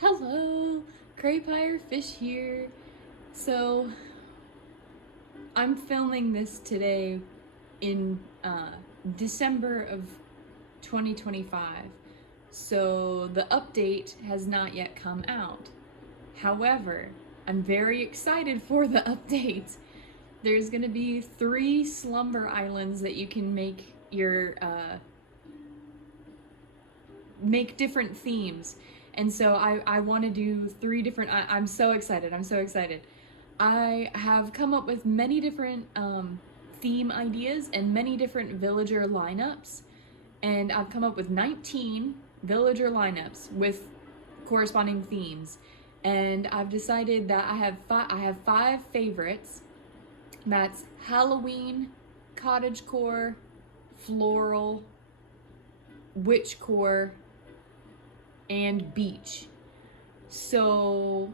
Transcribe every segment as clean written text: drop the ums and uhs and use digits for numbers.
Hello, Craypire Fish here. So, I'm filming this today in December of 2025. So, the update has not yet come out. However, I'm very excited for the update. There's going to be 3 slumber islands that you can make your make different themes. And so I want to do 3 different. I'm so excited. I'm so excited. I have come up with many different theme ideas and many different villager lineups. And I've come up with 19 villager lineups with corresponding themes. And I've decided that I have 5 favorites. That's Halloween, cottagecore, floral, witchcore, and beach. So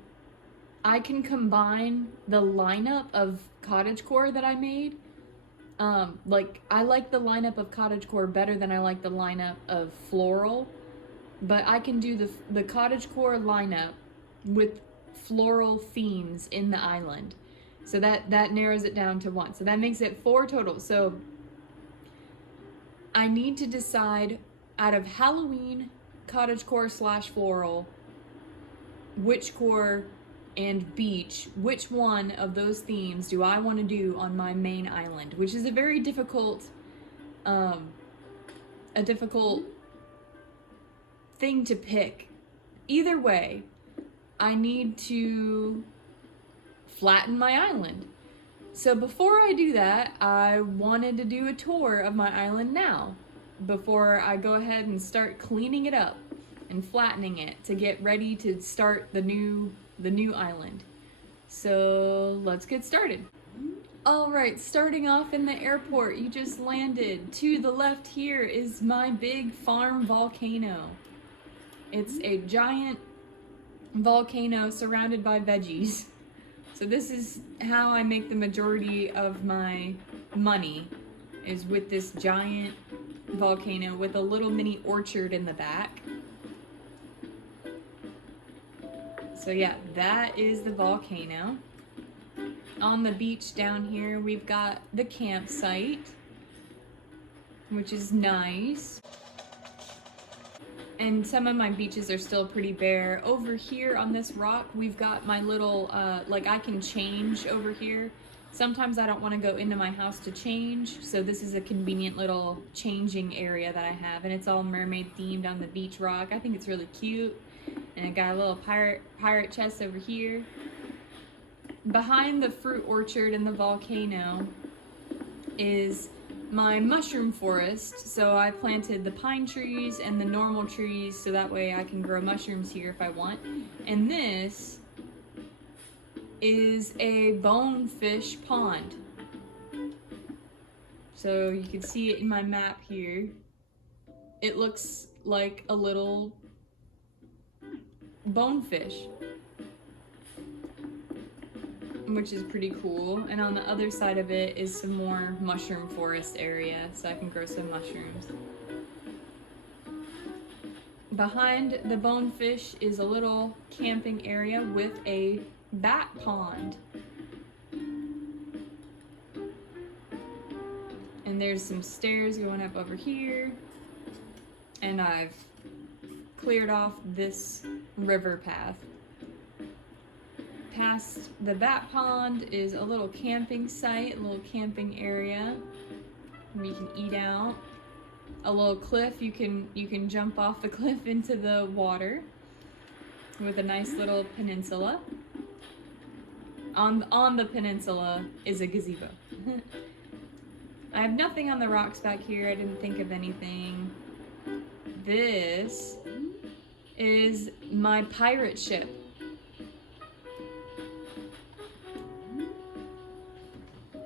I can combine the lineup of cottagecore that I made. Like I like the lineup of cottagecore better than I like the lineup of floral, but I can do the cottagecore lineup with floral themes in the island. So that narrows it down to 1. So that makes it 4 total. So I need to decide out of Halloween, cottagecore / floral, witchcore, and beach, which one of those themes do I want to do on my main island, which is a very difficult thing to pick. Either way, I need to flatten my island. So before I do that, I wanted to do a tour of my island now, before I go ahead and start cleaning it up and flattening it to get ready to start the new island. So let's get started. Alright, starting off in the airport, you just landed. To the left here is my big farm volcano. It's a giant volcano surrounded by veggies. So this is how I make the majority of my money, is with this giant volcano with a little mini orchard in the back. So yeah, that is the volcano. On the beach down here, we've got the campsite, which is nice. And some of my beaches are still pretty bare. Over here on this rock, we've got my little, like I can change over here. Sometimes I don't want to go into my house to change, so this is a convenient little changing area that I have, and it's all mermaid themed on the beach rock. I think it's really cute. And I got a little pirate chest over here. Behind the fruit orchard and the volcano is my mushroom forest. So I planted the pine trees and the normal trees so that way I can grow mushrooms here if I want. And this is a bonefish pond. So you can see it in my map here. It looks like a little bonefish, which is pretty cool. And on the other side of it is some more mushroom forest area, so I can grow some mushrooms. Behind the bonefish is a little camping area with a bat pond. And there's some stairs going up over here. And I've cleared off this river path. Past the bat pond is a little camping site, a little camping area where you can eat out. A little cliff, you can jump off the cliff into the water with a nice little peninsula. On the peninsula is a gazebo. I have nothing on the rocks back here. I didn't think of anything. This is my pirate ship.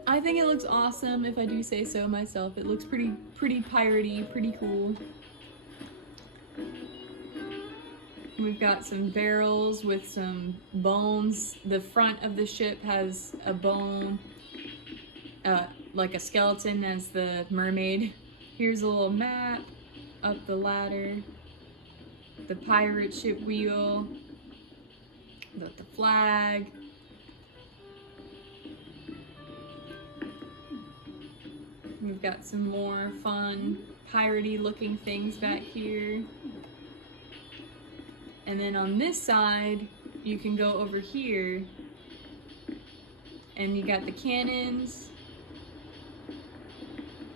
I think it looks awesome, if I do say so myself. It looks pretty piratey, pretty cool. We've got some barrels with some bones. The front of the ship has a bone, like a skeleton as the mermaid. Here's a little map, up the ladder, the pirate ship wheel, with the flag. We've got some more fun piratey looking things back here. And then on this side, you can go over here and you got the cannons.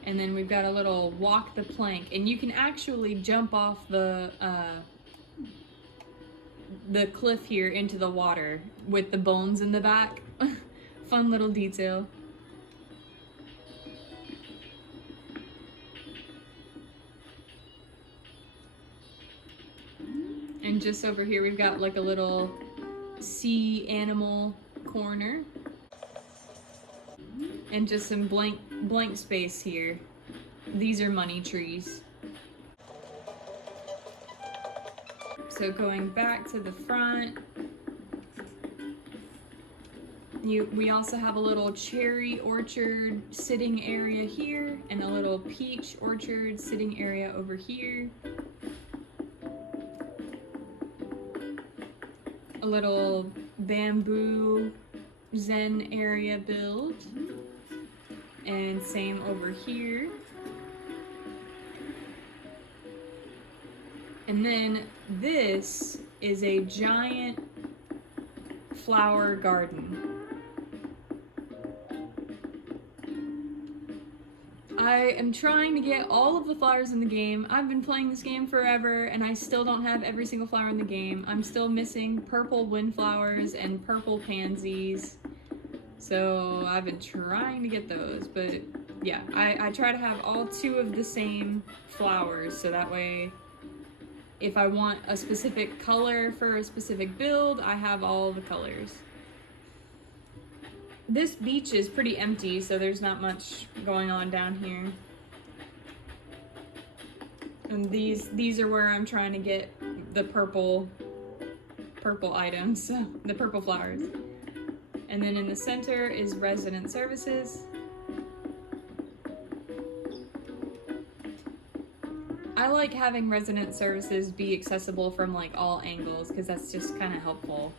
And then we've got a little walk the plank, and you can actually jump off the cliff here into the water with the bones in the back. Fun little detail. And just over here we've got like a little sea animal corner. And just some blank space here. These are money trees. So going back to the front, we also have a little cherry orchard sitting area here and a little peach orchard sitting area over here. A little bamboo zen area build. And same over here. And then this is a giant flower garden. I am trying to get all of the flowers in the game. I've been playing this game forever and I still don't have every single flower in the game. I'm still missing purple windflowers and purple pansies. So I've been trying to get those, but yeah, I try to have all 2 of the same flowers, so that way if I want a specific color for a specific build, I have all the colors. This beach is pretty empty, so there's not much going on down here. And these are where I'm trying to get the purple items, the purple flowers. And then in the center is resident services. I like having resident services be accessible from like all angles because that's just kind of helpful.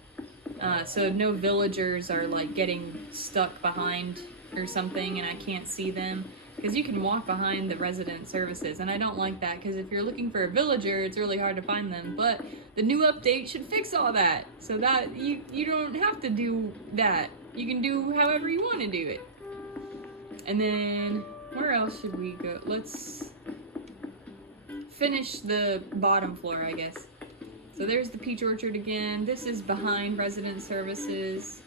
So no villagers are like getting stuck behind or something and I can't see them. Because you can walk behind the resident services, and I don't like that because if you're looking for a villager, it's really hard to find them. But the new update should fix all that, so that you don't have to do that. You can do however you want to do it. And then where else should we go? Let's finish the bottom floor, I guess. So there's the peach orchard again. This is behind resident services.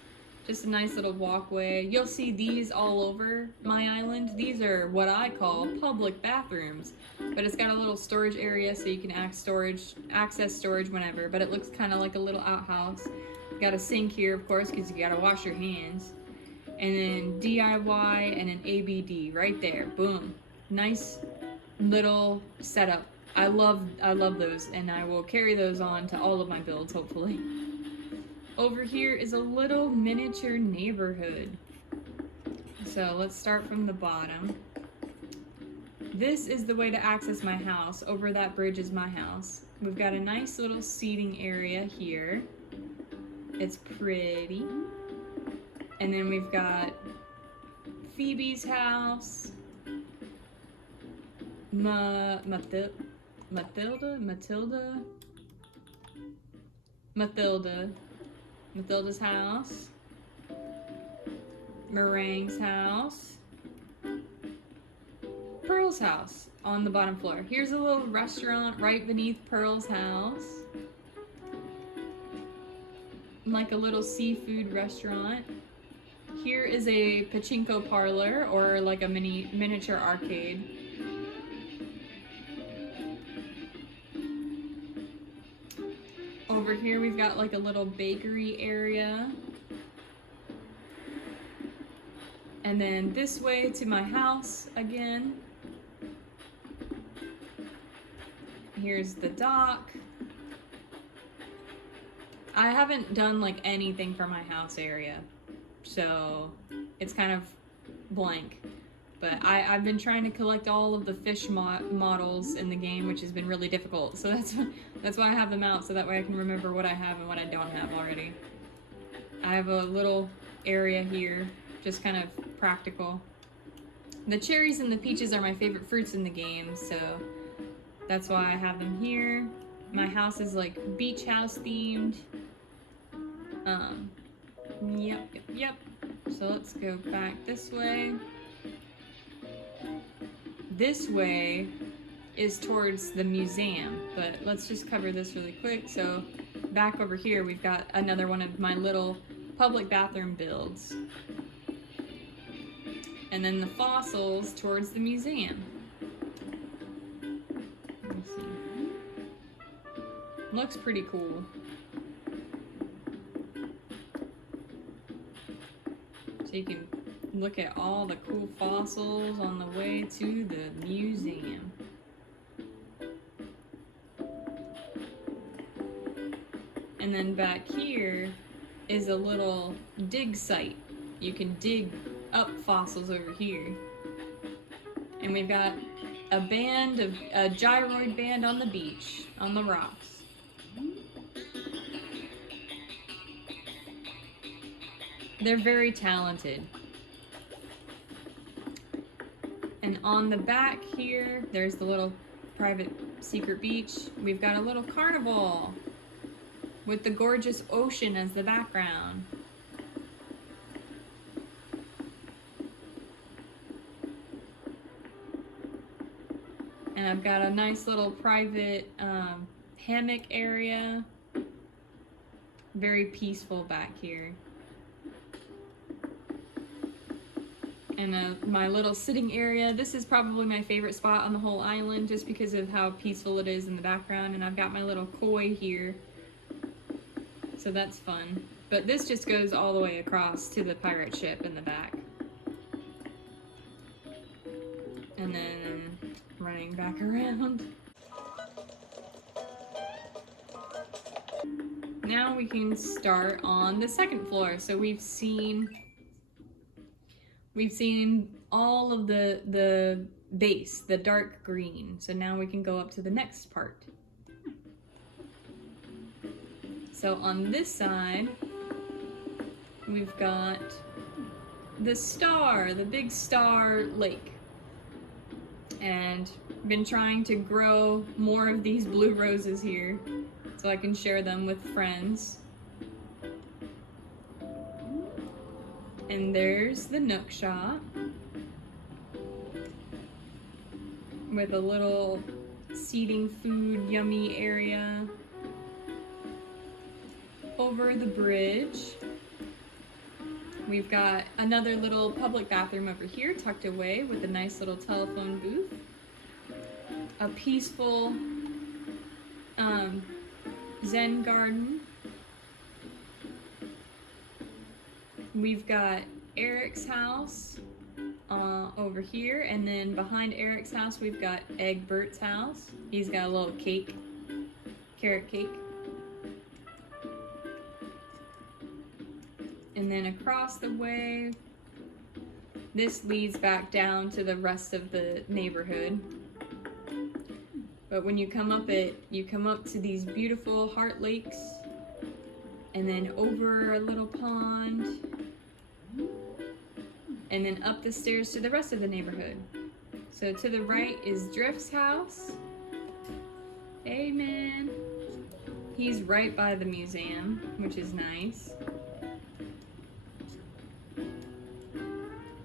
Just a nice little walkway. You'll see these all over my island. These are what I call public bathrooms. But it's got a little storage area so you can access storage whenever. But it looks kind of like a little outhouse. Got a sink here, of course, because you gotta wash your hands. And then DIY and an ABD right there. Boom. Nice little setup. I love those, and I will carry those on to all of my builds, hopefully. Over here is a little miniature neighborhood. So let's start from the bottom. This is the way to access my house. Over that bridge is my house. We've got a nice little seating area here. It's pretty. And then we've got Phoebe's house. Matilda's house. Meringue's house. Pearl's house on the bottom floor. Here's a little restaurant right beneath Pearl's house. Like a little seafood restaurant. Here is a pachinko parlor, or like a miniature arcade. Over here we've got like a little bakery area. And then this way to my house again. Here's the dock. I haven't done like anything for my house area, so it's kind of blank. But I've been trying to collect all of the fish models in the game, which has been really difficult. So that's why I have them out, so that way I can remember what I have and what I don't have already. I have a little area here, just kind of practical. The cherries and the peaches are my favorite fruits in the game, so that's why I have them here. My house is like beach house themed. Yep. So let's go back this way. This way is towards the museum, but let's just cover this really quick. So back over here, we've got another one of my little public bathroom builds. And then the fossils towards the museum. Let's see. Looks pretty cool. So you can look at all the cool fossils on the way to the museum. And then back here is a little dig site. You can dig up fossils over here. And we've got a gyroid band on the beach, on the rocks. They're very talented. And on the back here, there's the little private secret beach. We've got a little carnival with the gorgeous ocean as the background. And I've got a nice little private hammock area. Very peaceful back here. And my little sitting area. This is probably my favorite spot on the whole island just because of how peaceful it is in the background. And I've got my little koi here. So that's fun. But this just goes all the way across to the pirate ship in the back. And then running back around. Now we can start on the second floor. So we've seen all of the base, the dark green. So now we can go up to the next part. So on this side, we've got the big star lake. And I've been trying to grow more of these blue roses here so I can share them with friends. And there's the Nook Shop with a little seating food yummy area. Over the bridge, we've got another little public bathroom over here tucked away with a nice little telephone booth. A peaceful Zen garden. We've got Eric's house over here, and then behind Eric's house we've got Egbert's house. He's got a little cake, carrot cake. And then across the way, this leads back down to the rest of the neighborhood. But when you come up to these beautiful heart lakes, and then over a little pond, and then up the stairs to the rest of the neighborhood. So to the right is Drift's house. Hey man. He's right by the museum, which is nice.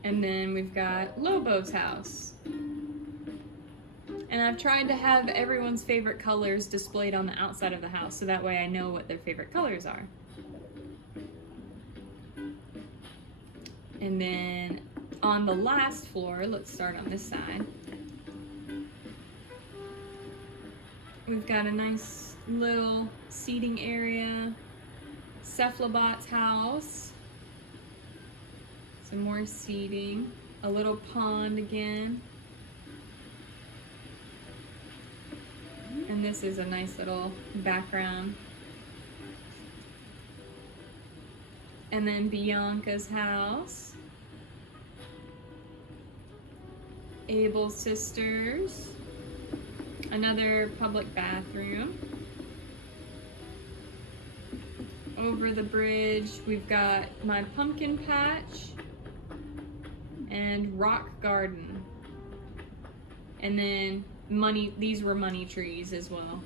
And then we've got Lobo's house. And I've tried to have everyone's favorite colors displayed on the outside of the house, so that way I know what their favorite colors are. And then on the last floor, let's start on this side. We've got a nice little seating area. Cephalobot's house. Some more seating. A little pond again. And this is a nice little background. And then Bianca's house. Abel's sisters. Another public bathroom. over the bridge, we've got my pumpkin patch and rock garden. And then these were money trees as well.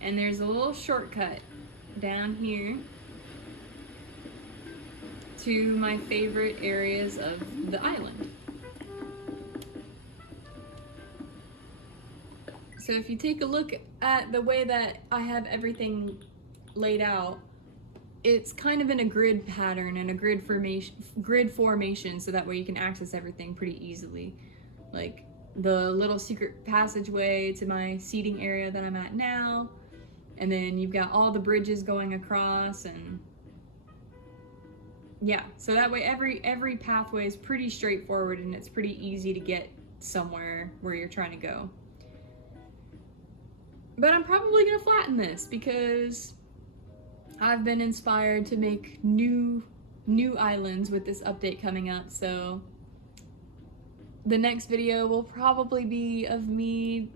And there's a little shortcut down here to my favorite areas of the island. So if you take a look at the way that I have everything laid out, it's kind of in a grid pattern and a grid formation, so that way you can access everything pretty easily. Like the little secret passageway to my seating area that I'm at now, and then you've got all the bridges going across, and yeah, so that way every pathway is pretty straightforward and it's pretty easy to get somewhere where you're trying to go. But I'm probably gonna flatten this because I've been inspired to make new islands with this update coming up. So the next video will probably be of me,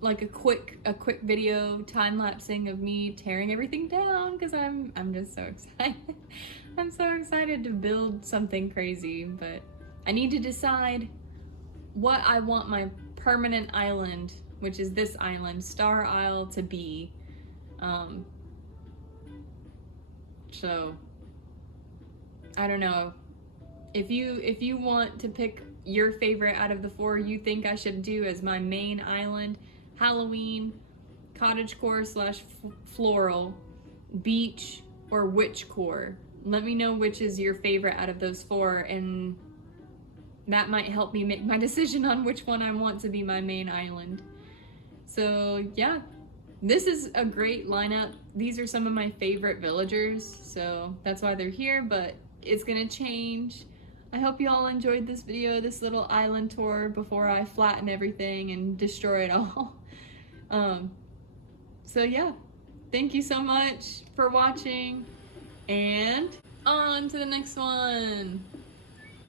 like a quick video time-lapsing of me tearing everything down, because I'm just so excited. I'm so excited to build something crazy, but I need to decide what I want my permanent island, which is this island, Star Isle, to be. So I don't know. If you want to pick your favorite out of the 4 you think I should do as my main island: Halloween, cottagecore / floral, beach, or witchcore. Let me know which is your favorite out of those 4, and that might help me make my decision on which one I want to be my main island. So yeah, this is a great lineup. These are some of my favorite villagers, so that's why they're here, but it's gonna change. I hope you all enjoyed this video, this little island tour before I flatten everything and destroy it all. So yeah, thank you so much for watching, and on to the next one.